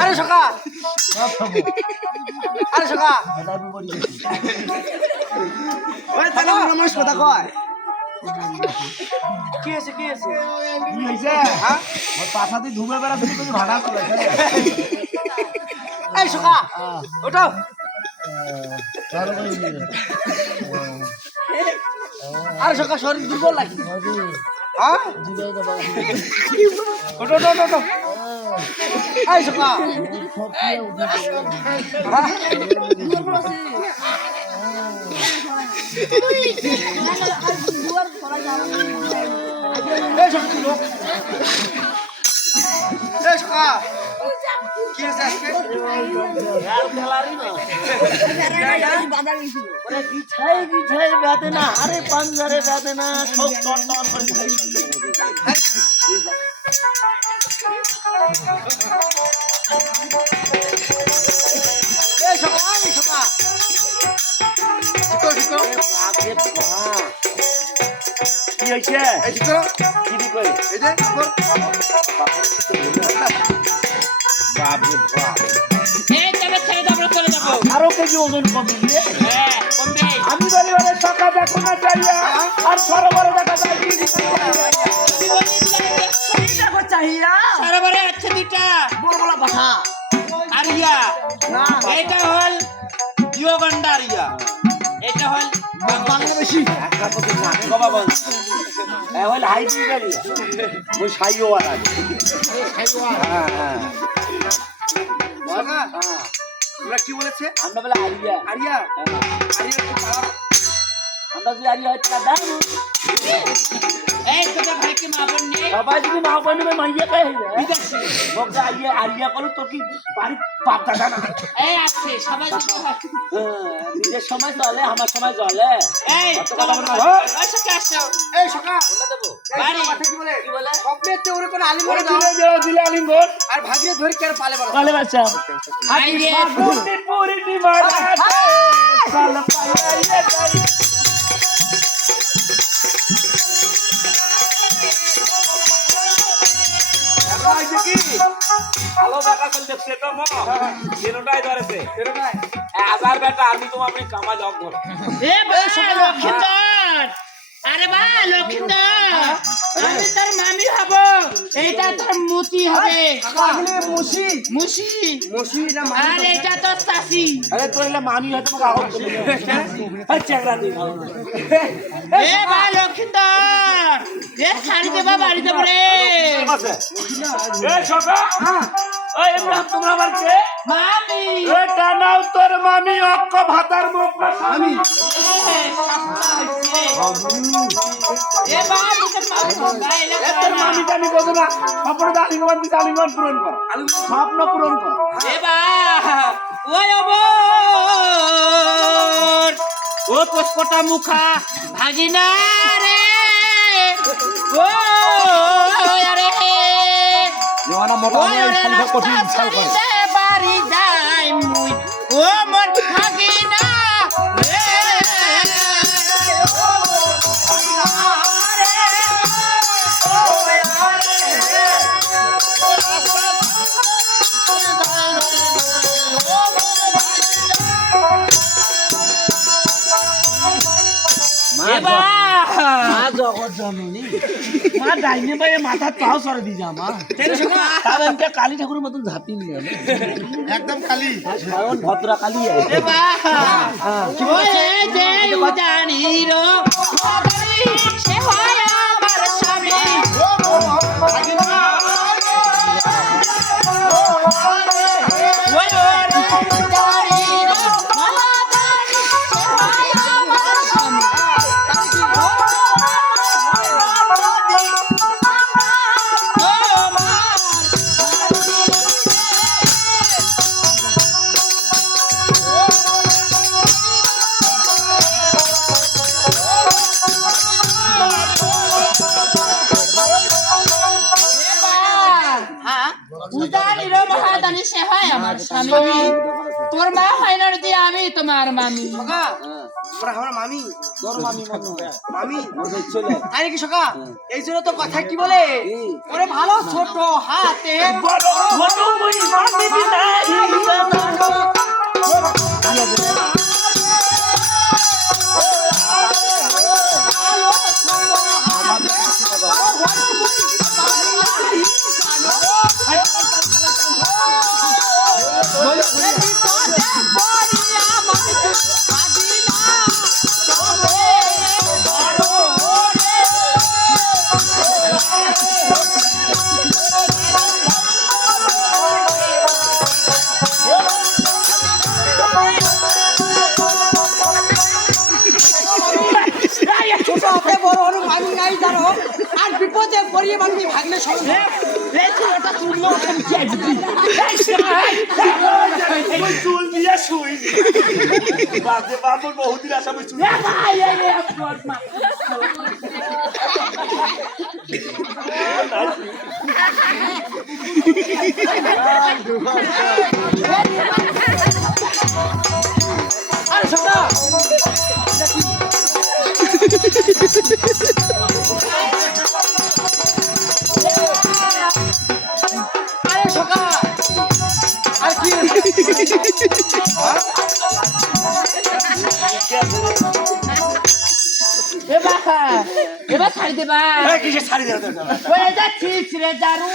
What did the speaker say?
আরে সকা আরে সকা ওই তাহলে মানুষ কথা কয় কি আছে কি আছে কি হইছে হ্যাঁ ওর পাছাতে ধুবে বেড়াতে তুমি ভাড়া চলেছে এই সকা ওঠো আরে সকা শরীর দুর্বল লাগে হ্যাঁ ওঠো ওঠো ওঠো এই সকা কি আছে আজকে বিছাই বেঁধে না আরে পাঞ্জারে বেঁধে না সব টন টন করে কি হয়েছে আরো কেজি ওজন কমে গিয়ে আমি বলি বলে সকাল দেখো না চাইয়া আর সরোবরে দেখা যায় দেখো চাইয়া সরোবরে আছে দুইটা বড় বড় কথা আরিয়া না এটা হল ইয়োগন্ডা আরিয়া এটা হল বাংলাদেশি বাবা বল হল হাইব্রিড আরিয়া ওই সাইওয়ার আছে হ্যাঁ হ্যাঁ তোমরা কি বলেছে আমরা বলে আরিয়া আরিয়া আরিয়া তো পাওয়ার আমরা যদি আরিয়া হয় টাকা দাম এই তোদের ভাইকে মা বোন নিয়ে সবাই যদি মা বোন মাইয়া কে বলছে আরিয়া আরিয়া করো তো কি বাড়ি পাপ দাদা না এই আছে সবাই নিজের সময় চলে আমার সময় চলে এই কথা বলো আচ্ছা আসো এই সকা বলে দেবো বাড়ি কথা কি বলে স্বপ্নেতে ওরে কোন আলিম বলে দাও দিলে আলিম ঘর আর ভাগিয়ে ধরে কেন পালে বলো কালে বাচ্চা আইরে গুন্ডি পুরি দি মারাতে কাল পাইয়া যাই হ্যালো বেটা চল দেখছে তো মো দিনটাই ধরেছে এরকম হাজার বেটা আমি তোমার আপনি কামা লগ ধর এ লক্ষিন্দর আরে বা লক্ষিন্দর আমি তোর মামি হব এইটা তোর মুতি হবে আগলে মুসি মুসি মুসি না আর এটা তোর চাচি আরে তোরলে মামি হয়তো কাগজ করে এই চেংড়া দি এ বা লক্ষিন্দর এ ছাড়ি দেবা বাড়িতে পড়ে এ সকা ওই ইব্রাহিম তোমরা আমার কে মামি এটা নাও তোর মামি অক্ক ভাতার মুখ না আমি এ বা তোর মামি তোর মামি জানি বোঝো না স্বপ্ন আলিঙ্গন দিতে আলিঙ্গন পূরণ কর স্বপ্ন পূরণ কর এ বা ওই অমর ও পুষ্পটা মুখা ভাগিনা রে ও আরে জওয়ানা মোটা হয়ে সংখ্যা কঠিন বিশাল করে বাড়ি যাই মুই ও মন ভাগিনা রে মা জগৎ জননী মা ডাইনে বাইরে মাথা তাও সরে দি যা মা তার এমটা কালী ঠাকুরের মতন ঝাঁপি নিয়ে একদম খালি কারণ ভদ্রা কালী জানি রো সে হয় আমার স্বামী উদানির মহাদানি সে হয় আমার স্বামী তোর মা হয় না যদি আমি তোমার মামি সকা ওরা আমার মামি তোর মামি মনে হয় মামি ওদের ছেলে তাই নাকি সকা এই জন্য তো কথা কি বলে ওরে ভালো ছোট হাতে ছোট হাতে বড় হলো মামি নাই জানো আর বিপদে পড়িয়ে মামি ভাগলে সঙ্গে চুল দিয়ে শুই বাজে বাবুর বহুদিন আসা আমি চুল আরে সকা আরে সকা আর কি এবার ছাড়ি দেবা কিসে ছাড়ি দেওয়া ওই যাচ্ছিস রে জারু